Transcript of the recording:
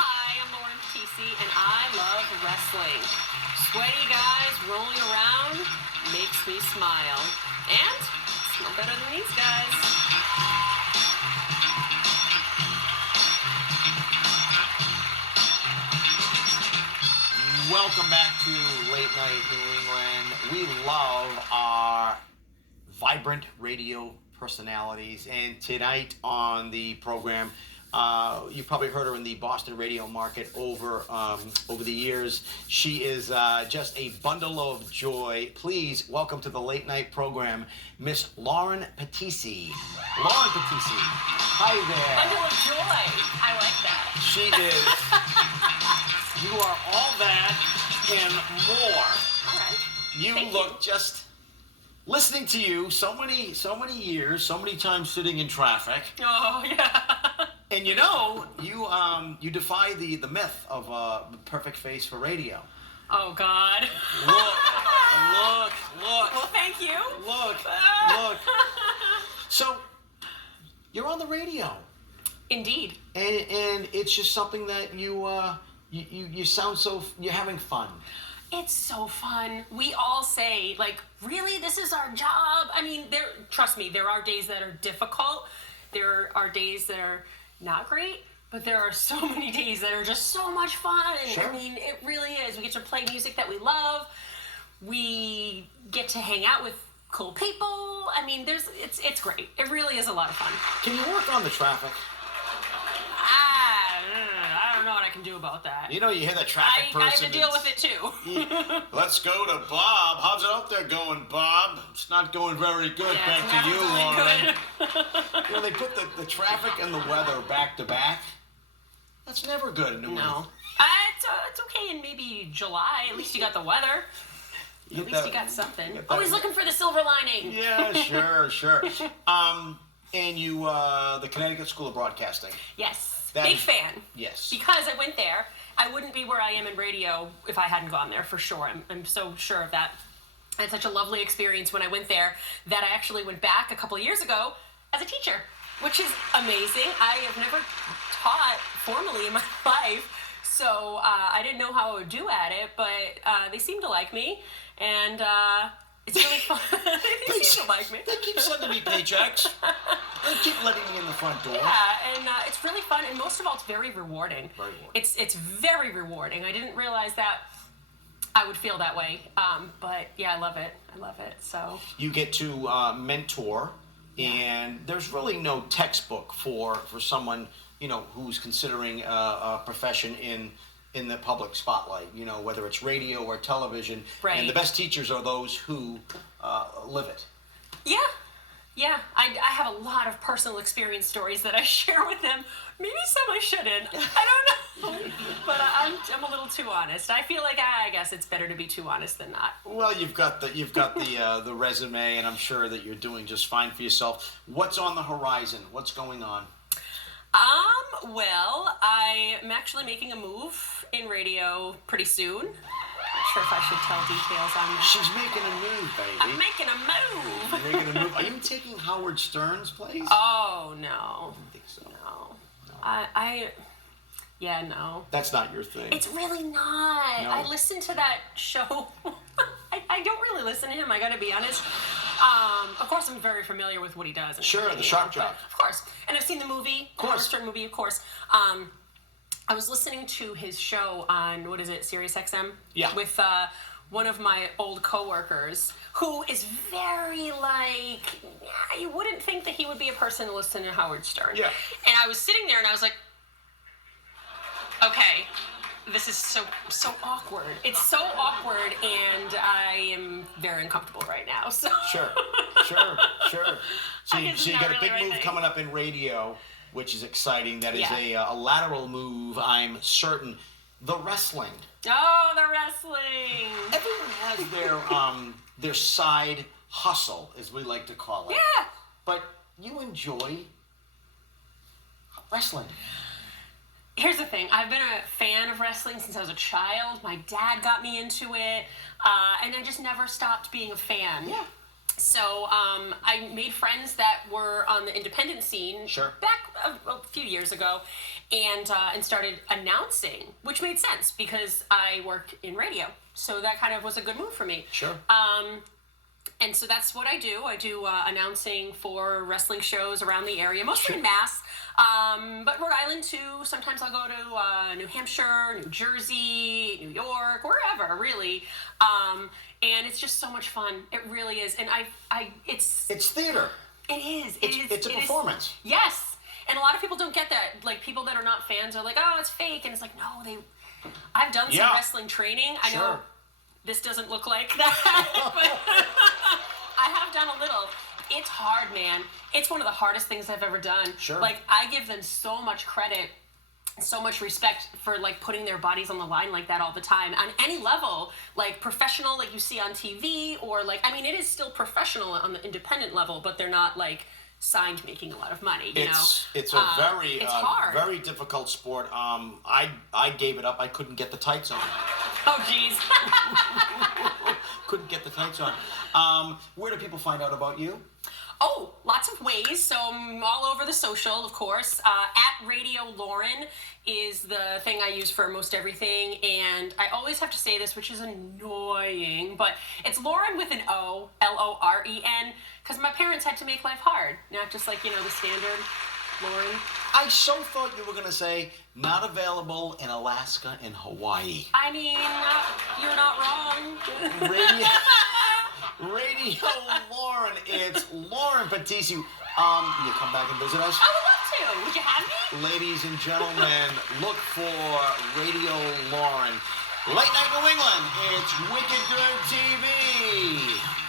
Hi, I'm Loren Petisce, and I love wrestling. Sweaty guys rolling around makes me smile. And smell better than these guys. Welcome back to Late Night New England. We love our vibrant radio personalities, and tonight on the program, you've probably heard her in the Boston radio market over the years. She is just a bundle of joy. Please welcome to the late night program, Miss Loren Petisce. Loren Petisce, hi there. Bundle of joy. I like that. She is. You are all that and more. All right. You look just. Listening to you so many years, so many times sitting in traffic. Oh, yeah. And you defy the myth of the perfect face for radio. Oh, God. Look. Well, thank you. Look. So, you're on the radio. Indeed. And it's just something that you sound so, you're having fun. It's so fun. We all say, like, really, this is our job? I mean, trust me, there are days that are difficult. There are days that are not great, but there are so many days that are just so much fun. Sure. I mean, it really is. We get to play music that we love. We get to hang out with cool people. I mean, it's great. It really is a lot of fun. Can you work on the traffic? I don't know what I can do about that. You hear the traffic person. I have to deal with it too. Let's go to Bob. How's it out there going, Bob? It's not going very good. Yeah, back to you, Loren. Good. They put the traffic and the weather back to back. That's never good in New England. No. It's okay in maybe July. At least you got the weather. At least you got something. Always looking for the silver lining. Yeah, sure. And you, the Connecticut School of Broadcasting. Yes. Big fan. Yes. Because I went there. I wouldn't be where I am in radio if I hadn't gone there, for sure. I'm so sure of that. I had such a lovely experience when I went there that I actually went back a couple of years ago as a teacher, which is amazing. I have never taught formally in my life, so I didn't know how I would do at it, but they seem to like me, and it's really fun. They seem to like me. They keep sending me paychecks. They keep letting me in the front door. Yeah, and it's really fun, and most of all, it's very rewarding. Very rewarding. It's very rewarding. I didn't realize that I would feel that way, but yeah, I love it. So you get to mentor, and there's really no textbook for someone who's considering a profession in the public spotlight. Whether it's radio or television. Right. And the best teachers are those who live it. Yeah, I have a lot of personal experience stories that I share with them. Maybe some I shouldn't. I don't know. But I'm a little too honest. I feel like I guess it's better to be too honest than not. Well, you've got the resume, and I'm sure that you're doing just fine for yourself. What's on the horizon? What's going on? Well, I'm actually making a move in radio pretty soon. Not sure if I should tell details on that. She's making a move, baby. I'm making a move. You're making a move. Are you taking Howard Stern's place? Oh, no. I don't think so. No. No. That's not your thing. It's really not. No. I listen to that show. I don't really listen to him, I gotta be honest. Of course, I'm very familiar with what he does. Sure, the Shark Jock. Of course. And I've seen the movie. Of course. The Stern movie, of course. I was listening to his show on, Sirius XM? Yeah. With one of my old coworkers, who is very you wouldn't think that he would be a person to listen to Howard Stern. Yeah. And I was sitting there and I was like, okay, this is so awkward. It's so awkward, and I am very uncomfortable right now. So Sure. So you got a big move coming up in radio, which is exciting. That is a lateral move, I'm certain. The wrestling. Oh, the wrestling. Everyone has their side hustle, as we like to call it. Yeah. But you enjoy wrestling. Here's the thing. I've been a fan of wrestling since I was a child. My dad got me into it, and I just never stopped being a fan. Yeah. So I made friends that were on the independent scene Sure. back a few years ago, and started announcing, which made sense because I work in radio. So that kind of was a good move for me. Sure. And so that's what I do. I do announcing for wrestling shows around the area, mostly in Mass, but Rhode Island too. Sometimes I'll go to New Hampshire, New Jersey, New York, wherever, really. And it's just so much fun. It really is. And It's theater. It is. It's a performance. Yes. And a lot of people don't get that. Like, people that are not fans are like, oh, it's fake. And it's like, no, I've done some wrestling training. I know this doesn't look like that, but I have done a little. It's hard, man. It's one of the hardest things I've ever done. Sure. Like, I give them so much credit, so much respect for, like, putting their bodies on the line like that all the time on any level, like professional, like you see on TV, or like, I mean, it is still professional on the independent level, but they're not like signed making a lot of money, you know? It's a very it's hard. Very difficult sport. I gave it up. I couldn't get the tights on. Oh, geez. Couldn't get the tights on. Where do people find out about you? Oh, lots of ways. So I'm all over the social, of course. At Radio Loren is the thing I use for most everything. And I always have to say this, which is annoying, but it's Loren with an O, Loren, because my parents had to make life hard. Not just like, you know, the standard Loren. I so thought you were going to say not available in Alaska and Hawaii. I mean, you're not wrong. Radio Loren, it's Loren Petisce. You come back and visit us? I would love to. Would you have me? Ladies and gentlemen, look for Radio Loren. Late Night New England, it's Wicked Good TV.